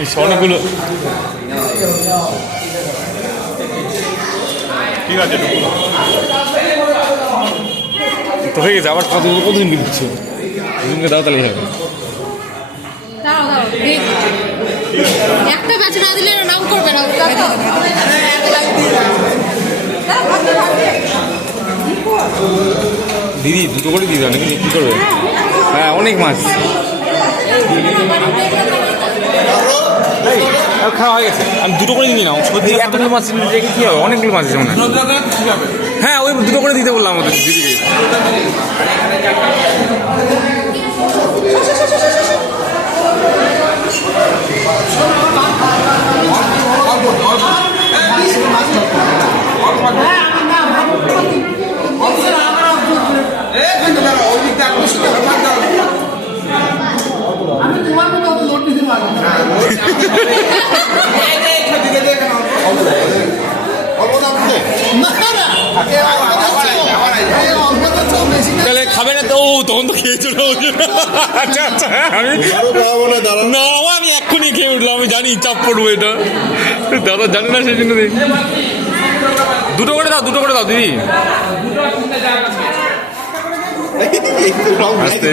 এই স্বর্ণগুলো। ঠিক আছে তো হয়ে গেছে, আবার কত কতদিন দিচ্ছ? দুদিনকে দাও তাহলে হবে দাঁড়াও দাঁড়াও একটা ব্যাচ না দিলে নাম করবে না। দিদি দুটো করে দিদি নাকি কী করবে? হ্যাঁ অনেক মাছ। খাওয়া হয়ে গেছে। আমি দুটো করে দিই না সত্যি এতগুলো মাছ রেখে কী হবে অনেকগুলো মাছ আছে মনে হ্যাঁ। ওই দুটো করে দিতে বললাম আমাদের দিদিকে। তাহলে খাবে না তো? তখন তো খেয়ে চলে আচ্ছা আচ্ছা আমি না আমি এক্ষুনি খেয়ে উঠলাম আমি জানি চাপ পড়ব এটা। দাদা জানে না সেই জন্য দুটো করে দাও দুটো করে দাও দিদি। আস্তে।